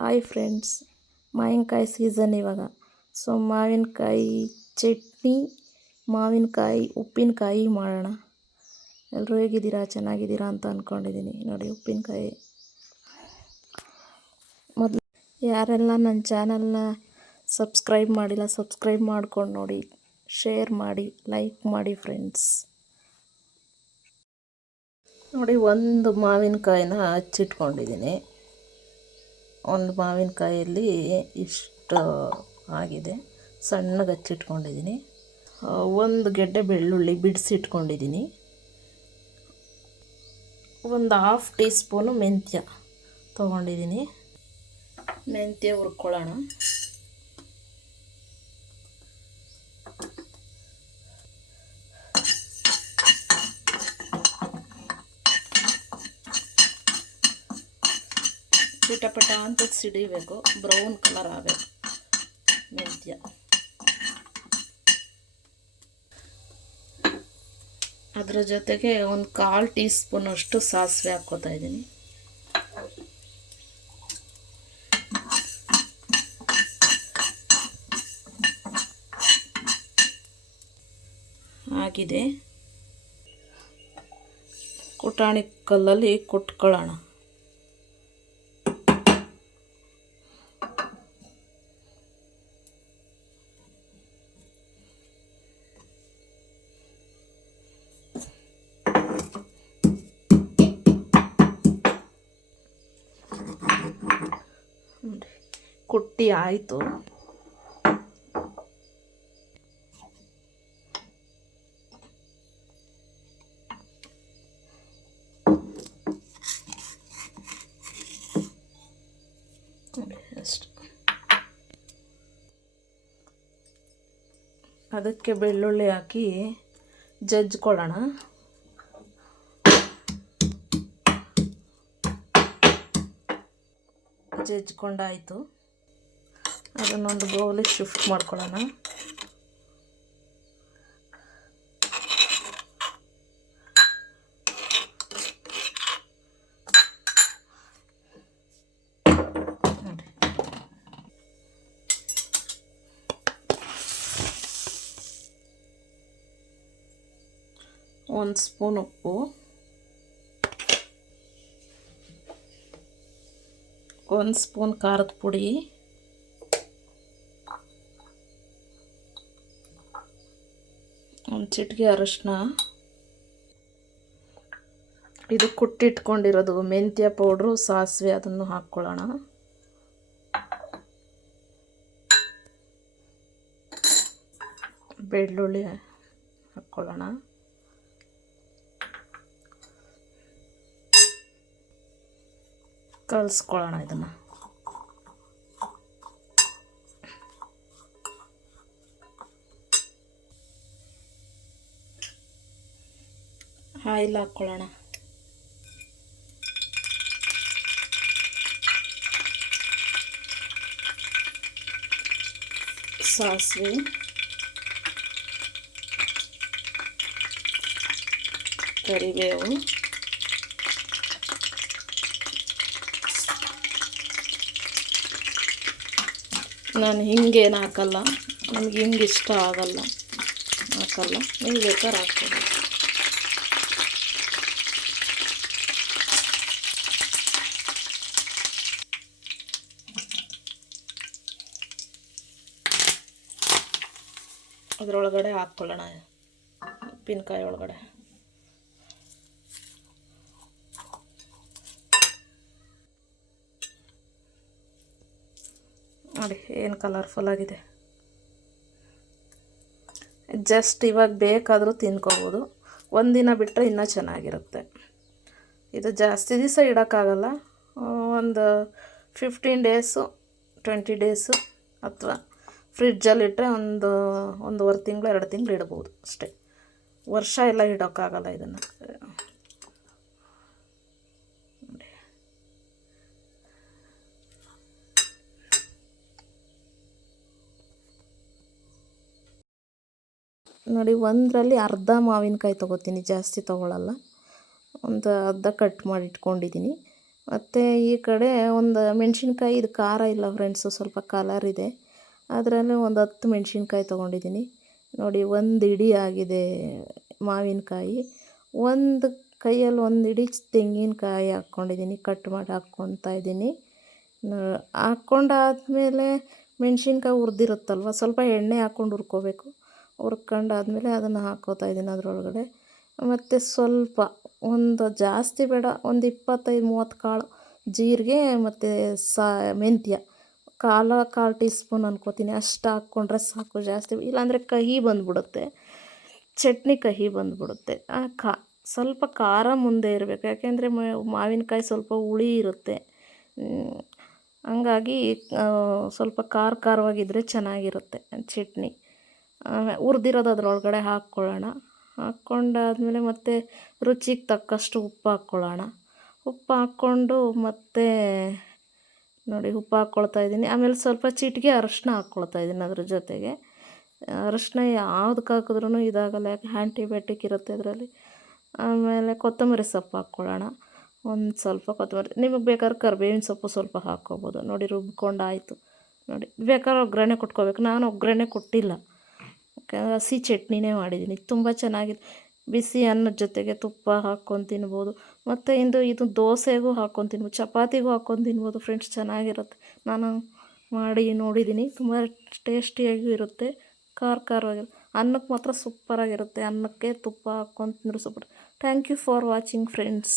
Hi friends, ಮಾವಿನಕಾಯಿ season ಇವಾಗ. So, ಮಾವಿನಕಾಯಿ ಚಟ್ನಿ, ಮಾವಿನಕಾಯಿ ಉಪ್ಪಿನಕಾಯಿ ಮಾಡೋಣ. ಎಲ್ಲರೂ ಹೇಗಿದ್ದೀರಾ? ಚೆನ್ನಾಗಿದ್ದೀರಾ ಅಂತ ಅಂದ್ಕೊಂಡಿದ್ದೀನಿ ನೋಡಿ, ಉಪ್ಪಿನಕಾಯಿ. ಮೊದಲು ಯಾರೆಲ್ಲ ನನ್ನ ಚಾನಲ್ನ ಸಬ್ಸ್ಕ್ರೈಬ್ ಮಾಡಿಲ್ಲ, ಸಬ್ಸ್ಕ್ರೈಬ್ ಮಾಡ್ಕೊಂಡು ನೋಡಿ. ಶೇರ್ ಮಾಡಿ, ಲೈಕ್ ಮಾಡಿ ಫ್ರೆಂಡ್ಸ್. ನೋಡಿ, ಒಂದು ಮಾವಿನಕಾಯಿನ ಹಚ್ಚಿಟ್ಕೊಂಡಿದ್ದೀನಿ. ಒಂದು ಮಾವಿನಕಾಯಲ್ಲಿ ಇಷ್ಟು ಆಗಿದೆ. ಸಣ್ಣಗೆ ಹಚ್ಚಿಟ್ಕೊಂಡಿದ್ದೀನಿ ಒಂದು ಗೆಡ್ಡೆ ಬೆಳ್ಳುಳ್ಳಿ ಬಿಡಿಸಿಟ್ಕೊಂಡಿದ್ದೀನಿ ಒಂದು ಹಾಫ್ ಟೀ ಸ್ಪೂನು ಮೆಂತ್ಯ ತೊಗೊಂಡಿದ್ದೀನಿ. ಮೆಂತ್ಯ ಹುರ್ಕೊಳ್ಳೋಣ. ಚಿಟಪಟ ಅಂತ ಸಿಡಿಬೇಕು. ಬ್ರೌನ್ ಕಲರ್ ಆಗಬೇಕು. ಮೆಂತ್ಯ. ಅದರ ಜೊತೆಗೆ ಒಂದು ಕಾಲು ಟೀ ಸ್ಪೂನಷ್ಟು ಸಾಸಿವೆ ಹಾಕ್ಕೋತಾ ಇದ್ದೀನಿ. ಆಗಿದೆ. ಕುಟಾಣಿ ಕಲ್ಲಲ್ಲಿ ಕುಟ್ಕೊಳ್ಳೋಣ. ಕುಟ್ಟಿ ಆಯಿತು ಅದಕ್ಕೆ ಬೆಳ್ಳುಳ್ಳಿ ಹಾಕಿ ಜಜ್ಜಿಕೊಳ್ಳೋಣ ಜಜ್ಕೊಂಡಾಯಿತು ಅದನ್ನೊಂದು ಬೌಲಿಗೆ ಶಿಫ್ಟ್ ಮಾಡ್ಕೊಳ್ಳೋಣ. ಒಂದು ಸ್ಪೂನ್ ಉಪ್ಪು ಒಂದು ಸ್ಪೂನ್ ಖಾರದ ಪುಡಿ ಚಿಟಿಕೆ ಅರಶಿನ. ಇದು ಕುಟ್ಟಿಟ್ಕೊಂಡಿರೋದು. ಮೆಂತ್ಯ ಪೌಡ್ರು ಸಾಸಿವೆ ಅದನ್ನು ಹಾಕ್ಕೊಳ್ಳೋಣ. ಬೆಳ್ಳುಳ್ಳಿ ಹಾಕ್ಕೊಳ್ಳೋಣ. ಕಲಿಸ್ಕೊಳ್ಳೋಣ ಇದನ್ನು. ಆಯಿಲ್ ಹಾಕ್ಕೊಳ್ಳೋಣ. ಸಾಸಿವೆ. ಕರಿಬೇವು. ನಾನು ಹಿಂಗೇನು ಹಾಕಲ್ಲ. ನಮ್ಗೆ ಹಿಂಗೆ ಇಷ್ಟ ಆಗಲ್ಲ. ಹಾಕಲ್ಲ. ನೀವು ಬೇಕಾದ್ರೆ ಹಾಕ್ಬೋದು ಅದರೊಳಗಡೆ ಹಾಕ್ಕೊಳ್ಳೋಣ. ಉಪ್ಪಿನಕಾಯಿ ಒಳಗಡೆ. ನೋಡಿ, ಏನು ಕಲರ್ಫುಲ್ ಆಗಿದೆ. ಜಸ್ಟ್ ಇವಾಗ ಬೇಕಾದರೂ ತಿನ್ಕೋಬೋದು. ಒಂದಿನ ಬಿಟ್ಟರೆ ಇನ್ನೂ ಚೆನ್ನಾಗಿರುತ್ತೆ. ಇದು ಜಾಸ್ತಿ ದಿವಸ ಇಡೋಕ್ಕಾಗಲ್ಲ. ಒಂದು ಫಿಫ್ಟೀನ್ ಡೇಸು ಟ್ವೆಂಟಿ ಡೇಸು ಅಥವಾ ಫ್ರಿಡ್ಜಲ್ಲಿಟ್ಟರೆ ಒಂದು ಒಂದುವರೆ ತಿಂಗಳು, ಎರಡು ತಿಂಗಳು ಇಡ್ಬೋದು ಅಷ್ಟೇ. ವರ್ಷ ಎಲ್ಲ ಇಡೋಕ್ಕಾಗಲ್ಲ ಇದನ್ನು. ನೋಡಿ, ಒಂದರಲ್ಲಿ ಅರ್ಧ ಮಾವಿನಕಾಯಿ ತೊಗೋತೀನಿ, ಜಾಸ್ತಿ ತೊಗೊಳಲ್ಲ. ಒಂದು ಅರ್ಧ ಕಟ್ ಮಾಡಿ ಇಟ್ಕೊಂಡಿದ್ದೀನಿ. ಮತ್ತು ಈ ಕಡೆ ಒಂದು ಮೆಣಸಿನ್ಕಾಯಿ, ಇದು ಖಾರ ಇಲ್ಲ ಫ್ರೆಂಡ್ಸು ಸ್ವಲ್ಪ ಕಲರ್ ಇದೆ. ಅದರಲ್ಲಿ ಒಂದು ಹತ್ತು ಮೆಣಸಿನ್ಕಾಯಿ ತೊಗೊಂಡಿದ್ದೀನಿ. ನೋಡಿ, ಒಂದು ಇಡಿ ಆಗಿದೆ ಮಾವಿನಕಾಯಿ. ಒಂದು ಕೈಯಲ್ಲಿ ಒಂದು ಇಡಿ ತೆಂಗಿನಕಾಯಿ ಹಾಕ್ಕೊಂಡಿದ್ದೀನಿ. ಕಟ್ ಮಾಡಿ ಹಾಕ್ಕೊಳ್ತಾ ಇದ್ದೀನಿ. ಹಾಕ್ಕೊಂಡಾದ್ಮೇಲೆ ಮೆಣಸಿನ್ಕಾಯಿ ಹುರಿದಿರುತ್ತಲ್ವ? ಸ್ವಲ್ಪ ಎಣ್ಣೆ ಹಾಕ್ಕೊಂಡು ಹುರ್ಕೋಬೇಕು. ಹುರ್ಕೊಂಡಾದ್ಮೇಲೆ ಅದನ್ನು ಹಾಕ್ಕೋತಾ ಇದ್ದೀನಿ ಅದರೊಳಗಡೆ. ಮತ್ತು ಸ್ವಲ್ಪ, ಒಂದು ಜಾಸ್ತಿ ಬೇಡ, ಒಂದು ಇಪ್ಪತ್ತೈದು ಮೂವತ್ತು ಕಾಳು ಜೀರಿಗೆ ಮತ್ತು ಸಾ, ಮೆಂತ್ಯ. ಕಾಲ ಕಾಲು ಟೀ ಸ್ಪೂನ್ ಅನ್ಕೋತೀನಿ. ಅಷ್ಟು ಹಾಕ್ಕೊಂಡ್ರೆ ಸಾಕು ಜಾಸ್ತಿ. ಇಲ್ಲಾಂದರೆ ಕಹಿ ಬಂದುಬಿಡುತ್ತೆ. ಚಟ್ನಿ ಕಹಿ ಬಂದುಬಿಡುತ್ತೆ. ಕಾ, ಸ್ವಲ್ಪ ಖಾರ ಮುಂದೆ ಇರಬೇಕು. ಯಾಕೆಂದರೆ ಮಾವಿನಕಾಯಿ ಸ್ವಲ್ಪ ಹುಳಿ ಇರುತ್ತೆ. ಹಂಗಾಗಿ ಸ್ವಲ್ಪ ಖಾರ ಖಾರವಾಗಿದ್ದರೆ ಚೆನ್ನಾಗಿರುತ್ತೆ ಚಟ್ನಿ. ಹುರ್ದಿರೋದು ಅದರೊಳಗಡೆ ಹಾಕ್ಕೊಳ್ಳೋಣ. ಹಾಕ್ಕೊಂಡಾದಮೇಲೆ ಮತ್ತೆ ರುಚಿಗೆ ತಕ್ಕಷ್ಟು ಉಪ್ಪು ಹಾಕ್ಕೊಳ್ಳೋಣ. ಉಪ್ಪು ಹಾಕ್ಕೊಂಡು ಮತ್ತೆ ನೋಡಿ ಉಪ್ಪು ಹಾಕ್ಕೊಳ್ತಾ ಇದ್ದೀನಿ. ಆಮೇಲೆ ಸ್ವಲ್ಪ ಚಿಟಿಕೆ ಅರಶಿನ ಹಾಕ್ಕೊಳ್ತಾ ಇದ್ದೀನಿ ಅದ್ರ ಜೊತೆಗೆ. ಅರಶಿನ ಯಾವ್ದಕ್ಕೆ ಹಾಕಿದ್ರೂ ಇದಾಗಲ್ಲ, ಯಾಕೆ ಆ್ಯಂಟಿಬಯೋಟಿಕ್ ಇರುತ್ತೆ ಅದರಲ್ಲಿ ಆಮೇಲೆ ಕೊತ್ತಂಬರಿ ಸೊಪ್ಪು ಹಾಕ್ಕೊಳ್ಳೋಣ. ಒಂದು ಸ್ವಲ್ಪ ಕೊತ್ತಂಬರಿ, ನಿಮಗೆ ಬೇಕಾದ್ರೆ ಕರ್ಬೇವಿನ ಸೊಪ್ಪು ಸ್ವಲ್ಪ ಹಾಕ್ಕೋಬೋದು. ನೋಡಿ ರುಬ್ಕೊಂಡು ಆಯಿತು. ನೋಡಿ, ಬೇಕಾದ್ರೆ ಒಗ್ಗರಣೆ ಕೊಟ್ಕೋಬೇಕು. ನಾನು ಒಗ್ಗರಣೆ ಕೊಟ್ಟಿಲ್ಲ. ಯಾಕಂದರೆ ಹಸಿ ಚಟ್ನಿನೇ ಮಾಡಿದ್ದೀನಿ. ತುಂಬ ಚೆನ್ನಾಗಿದೆ. ಬಿಸಿ ಅನ್ನದ ಜೊತೆಗೆ ತುಪ್ಪ ಹಾಕ್ಕೊಂಡು ತಿನ್ಬೋದು. ಮತ್ತು ಇಂದು ಇದು ದೋಸೆಗೂ ಹಾಕ್ಕೊಂಡು ತಿನ್ಬೋದು. ಚಪಾತಿಗೂ ಹಾಕ್ಕೊಂಡು ತಿನ್ಬೋದು ಫ್ರೆಂಡ್ಸ್ ಚೆನ್ನಾಗಿರುತ್ತೆ. ನಾನು ಮಾಡಿ ನೋಡಿದ್ದೀನಿ. ತುಂಬ ಟೇಸ್ಟಿಯಾಗಿಯೂ ಇರುತ್ತೆ. ಖಾರ ಖಾರವಾಗಿರುತ್ತೆ ಅನ್ನಕ್ಕೆ ಮಾತ್ರ ಸೂಪರಾಗಿರುತ್ತೆ ಅನ್ನಕ್ಕೆ ತುಪ್ಪ ಹಾಕ್ಕೊಂಡು ತಿಂದರೂ super thank you for watching friends